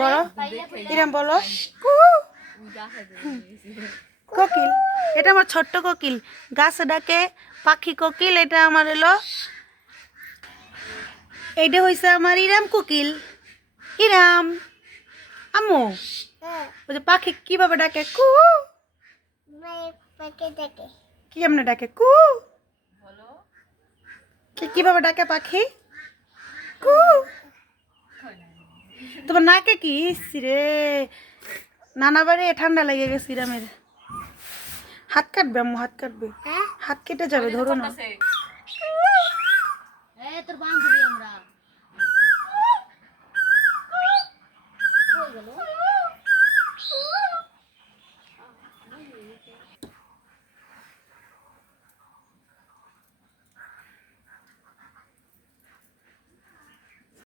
বলো ইরাম বলো কোকিল, এটা আমার ছোট্ট কোকিল, গাছে ডাকে পাখি কোকিল। এটা আমার এলো, এইটা হইছে আমার ইরাম কোকিল। ইরাম আম্মু ওই যে পাখি কিভাবে ডাকে কু, কি এমনি ডাকে কু, কিভাবে ডাকে পাখি কু। তোমার নাকে কি রে, নানা বাড়ি ঠান্ডা লেগে গেছে ইরামের। হাত কাটবে আম্মু, হাত কাটবে, হাত কেটে যাবে, ধরো না।